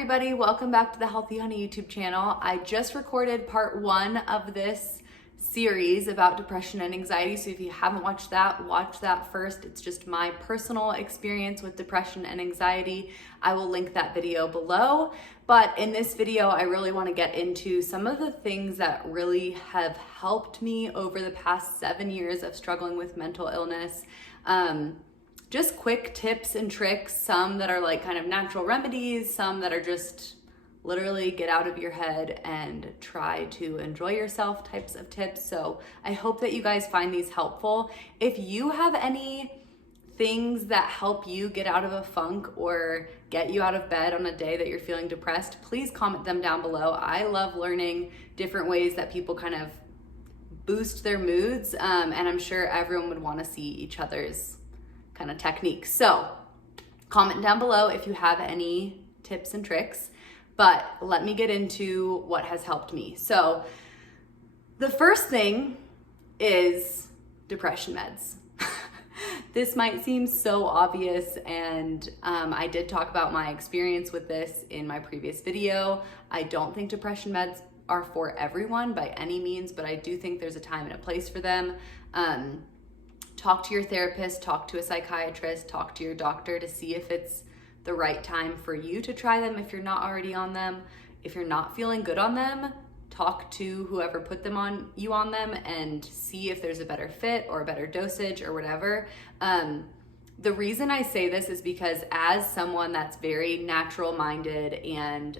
everybody, welcome back to the Healthy Honey YouTube channel. I just recorded part 1 of this series about depression and anxiety, so if you haven't watched that, watch that first. It's just my personal experience with depression and anxiety. I will link that video below, but in this video I really want to get into some of the things that really have helped me over the past 7 years of struggling with mental illness. Just quick tips and tricks, some that are like kind of natural remedies, some that are just literally get out of your head and try to enjoy yourself types of tips. So I hope that you guys find these helpful. If you have any things that help you get out of a funk or get you out of bed on a day that you're feeling depressed, please comment them down below. I love learning different ways that people kind of boost their moods, and I'm sure everyone would want to see each other's kind of techniques. So comment down below if you have any tips and tricks, but let me get into what has helped me. So the first thing is depression meds. This might seem so obvious, and I did talk about my experience with this in my previous video. I don't think depression meds are for everyone by any means, but I do think there's a time and a place for them. Talk to your therapist, talk to a psychiatrist, talk to your doctor to see if it's the right time for you to try them if you're not already on them. If you're not feeling good on them, talk to whoever put them on you on them and see if there's a better fit or a better dosage or whatever. The reason I say this is because as someone that's very natural minded and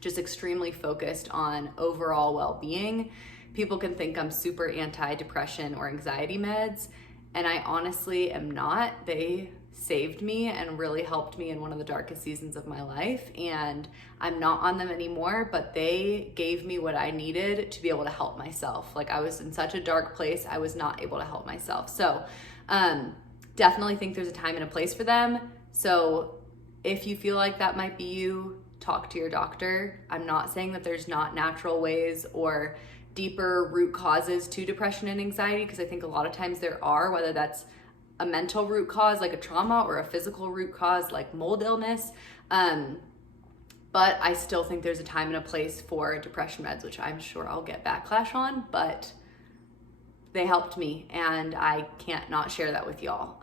just extremely focused on overall well-being, people can think I'm super anti-depression or anxiety meds, and I honestly am not. They saved me and really helped me in one of the darkest seasons of my life, and I'm not on them anymore, but they gave me what I needed to be able to help myself. Like, I was in such a dark place, I was not able to help myself. So definitely think there's a time and a place for them. So if you feel like that might be you, talk to your doctor. I'm not saying that there's not natural ways or deeper root causes to depression and anxiety, because I think a lot of times there are, whether that's a mental root cause like a trauma or a physical root cause like mold illness. But I still think there's a time and a place for depression meds, which I'm sure I'll get backlash on, but they helped me and I can't not share that with y'all.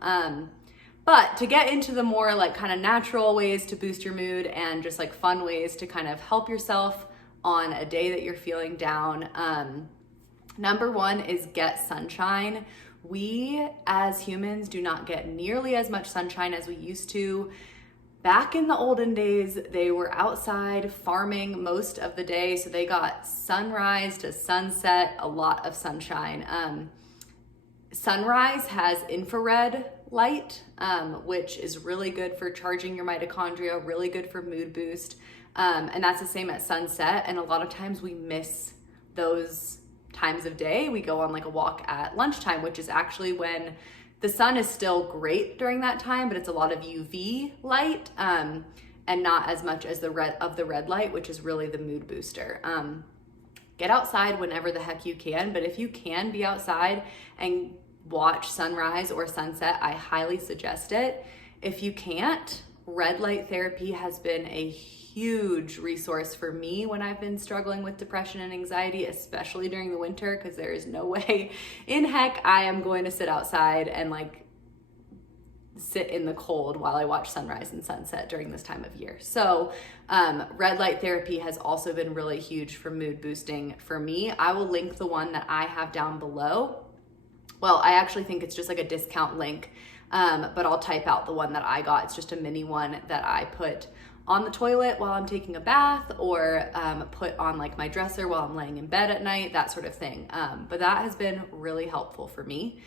But to get into the more like kind of natural ways to boost your mood and just like fun ways to kind of help yourself on a day that you're feeling down, number one is get sunshine. We as humans do not get nearly as much sunshine as we used to. Back in the olden days, they were outside farming most of the day, so they got sunrise to sunset, a lot of sunshine. Sunrise has infrared light, which is really good for charging your mitochondria, really good for mood boost. And that's the same at sunset. And a lot of times we miss those times of day. We go on like a walk at lunchtime, which is actually when the sun is still great during that time, but it's a lot of UV light, and not as much as the red light, which is really the mood booster. Get outside whenever the heck you can, but if you can be outside and watch sunrise or sunset, I highly suggest it. If you can't, red light therapy has been a huge resource for me when I've been struggling with depression and anxiety, especially during the winter, because there is no way in heck I am going to sit outside and like sit in the cold while I watch sunrise and sunset during this time of year. So red light therapy has also been really huge for mood boosting for me. I will link the one that I have down below. Well, I actually think it's just like a discount link, but I'll type out the one that I got. It's just a mini one that I put on the toilet while I'm taking a bath, or put on like my dresser while I'm laying in bed at night, that sort of thing. But that has been really helpful for me.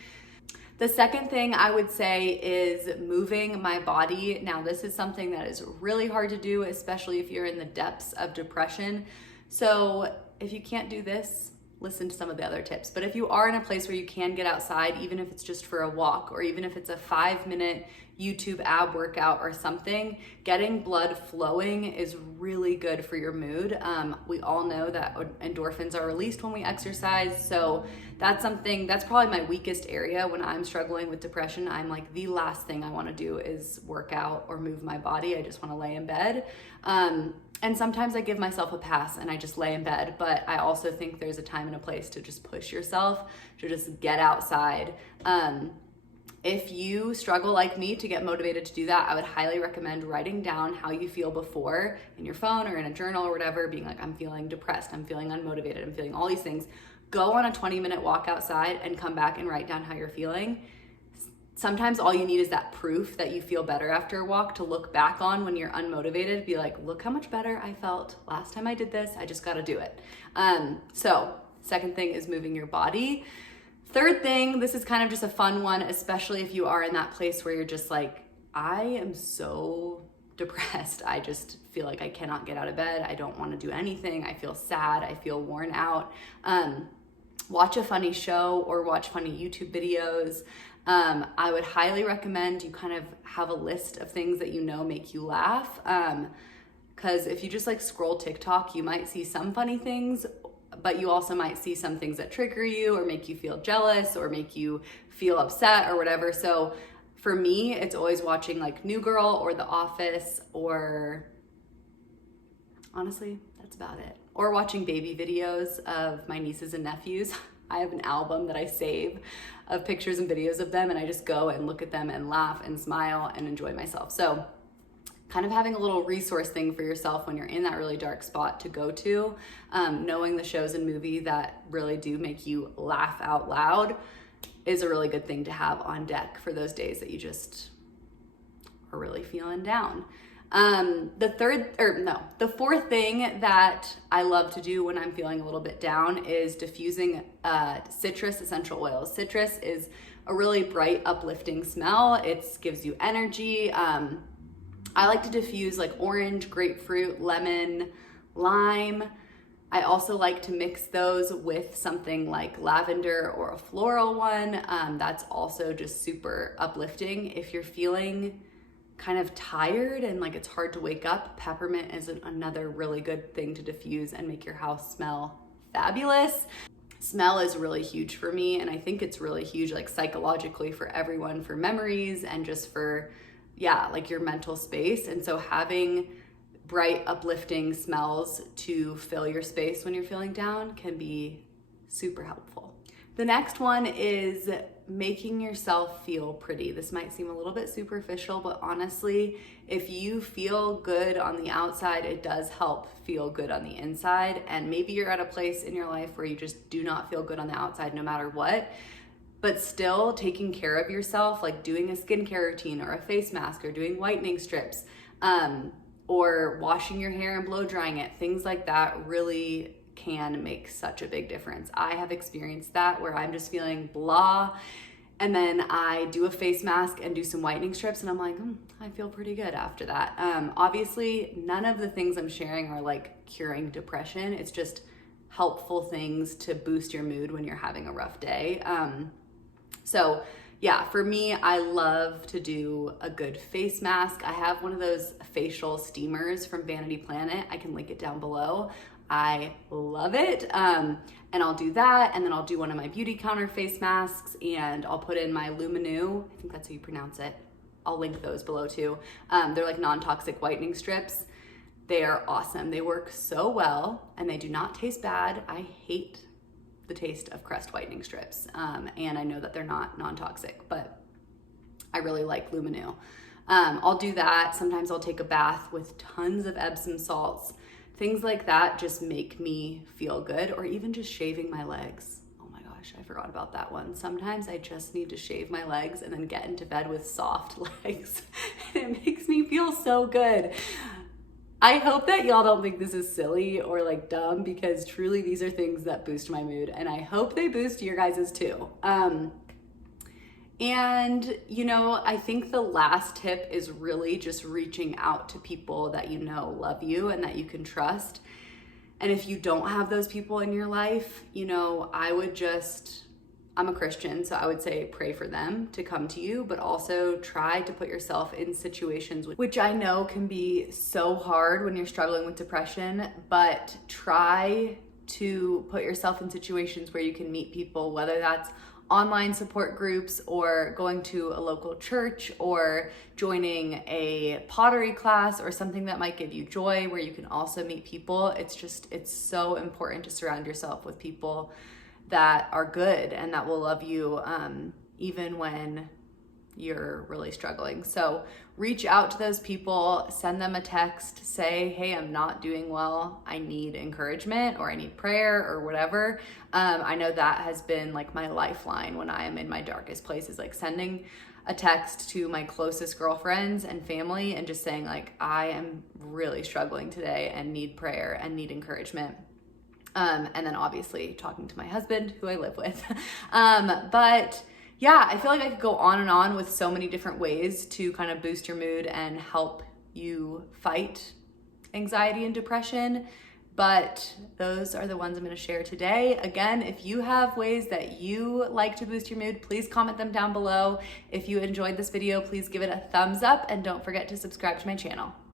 The second thing I would say is moving my body. Now, this is something that is really hard to do, especially if you're in the depths of depression. So if you can't do this, listen to some of the other tips. But if you are in a place where you can get outside, even if it's just for a walk, or even if it's a 5-minute YouTube ab workout or something, getting blood flowing is really good for your mood. We all know that endorphins are released when we exercise. So that's probably my weakest area when I'm struggling with depression. I'm like, the last thing I want to do is work out or move my body. I just want to lay in bed. And sometimes I give myself a pass and I just lay in bed, but I also think there's a time and a place to just push yourself, to just get outside. If you struggle like me to get motivated to do that, I would highly recommend writing down how you feel before in your phone or in a journal or whatever, being like, I'm feeling depressed, I'm feeling unmotivated, I'm feeling all these things. Go on a 20-minute walk outside and come back and write down how you're feeling. Sometimes all you need is that proof that you feel better after a walk to look back on when you're unmotivated. Be like, look how much better I felt last time I did this. I just got to do it. So second thing is moving your body. Third thing, this is kind of just a fun one, especially if you are in that place where you're just like, I am so depressed. I just feel like I cannot get out of bed. I don't want to do anything. I feel sad. I feel worn out. Watch a funny show or watch funny YouTube videos. I would highly recommend you kind of have a list of things that you know make you laugh. Because if you just like scroll TikTok, you might see some funny things, but you also might see some things that trigger you or make you feel jealous or make you feel upset or whatever. So for me, it's always watching like New Girl or The Office, or honestly, that's about it. Or watching baby videos of my nieces and nephews. I have an album that I save of pictures and videos of them, and I just go and look at them and laugh and smile and enjoy myself. So kind of having a little resource thing for yourself when you're in that really dark spot to go to, knowing the shows and movies that really do make you laugh out loud is a really good thing to have on deck for those days that you just are really feeling down. The fourth thing that I love to do when I'm feeling a little bit down is diffusing citrus essential oils. Citrus is a really bright, uplifting smell. It gives you energy. I like to diffuse like orange, grapefruit, lemon, lime. I also like to mix those with something like lavender or a floral one. That's also just super uplifting. If you're feeling kind of tired and like it's hard to wake up, peppermint is another really good thing to diffuse and make your house smell fabulous. Smell is really huge for me, and I think it's really huge like psychologically for everyone, for memories and just for, yeah, like your mental space. And so having bright, uplifting smells to fill your space when you're feeling down can be super helpful. The next one is making yourself feel pretty. This might seem a little bit superficial, but honestly, if you feel good on the outside, it does help feel good on the inside. And maybe you're at a place in your life where you just do not feel good on the outside no matter what, but still taking care of yourself, like doing a skincare routine or a face mask or doing whitening strips, or washing your hair and blow drying it, things like that really can make such a big difference. I have experienced that where I'm just feeling blah, and then I do a face mask and do some whitening strips and I'm like, I feel pretty good after that. Obviously, none of the things I'm sharing are like curing depression. It's just helpful things to boost your mood when you're having a rough day. So yeah, for me, I love to do a good face mask. I have one of those facial steamers from Vanity Planet. I can link it down below. I love it. And I'll do that, and then I'll do one of my beauty counter face masks, and I'll put in my Lumineux. I think that's how you pronounce it. I'll link those below too. They're like non-toxic whitening strips. They are awesome. They work so well, and they do not taste bad. I hate the taste of Crest whitening strips, and I know that they're not non-toxic, but I really like Lumineux. I'll do that. Sometimes I'll take a bath with tons of Epsom salts. Things like that just make me feel good, or even just shaving my legs. Oh my gosh, I forgot about that one. Sometimes I just need to shave my legs and then get into bed with soft legs, and it makes me feel so good. I hope that y'all don't think this is silly or like dumb, because truly these are things that boost my mood, and I hope they boost your guys's too. And you know, I think the last tip is really just reaching out to people that you know love you and that you can trust. And if you don't have those people in your life, you know, I'm a Christian, so I would say pray for them to come to you, but also try to put yourself in situations, which I know can be so hard when you're struggling with depression, but try to put yourself in situations where you can meet people, whether that's online support groups or going to a local church or joining a pottery class or something that might give you joy where you can also meet people. It's so important to surround yourself with people that are good and that will love you even when you're really struggling. So reach out to those people, send them a text, say, hey, I'm not doing well. I need encouragement or I need prayer or whatever. I know that has been like my lifeline when I am in my darkest places, like sending a text to my closest girlfriends and family and just saying like, I am really struggling today and need prayer and need encouragement. And then obviously talking to my husband who I live with. But yeah, I feel like I could go on and on with so many different ways to kind of boost your mood and help you fight anxiety and depression. But those are the ones I'm going to share today. Again, if you have ways that you like to boost your mood, please comment them down below. If you enjoyed this video, please give it a thumbs up and don't forget to subscribe to my channel.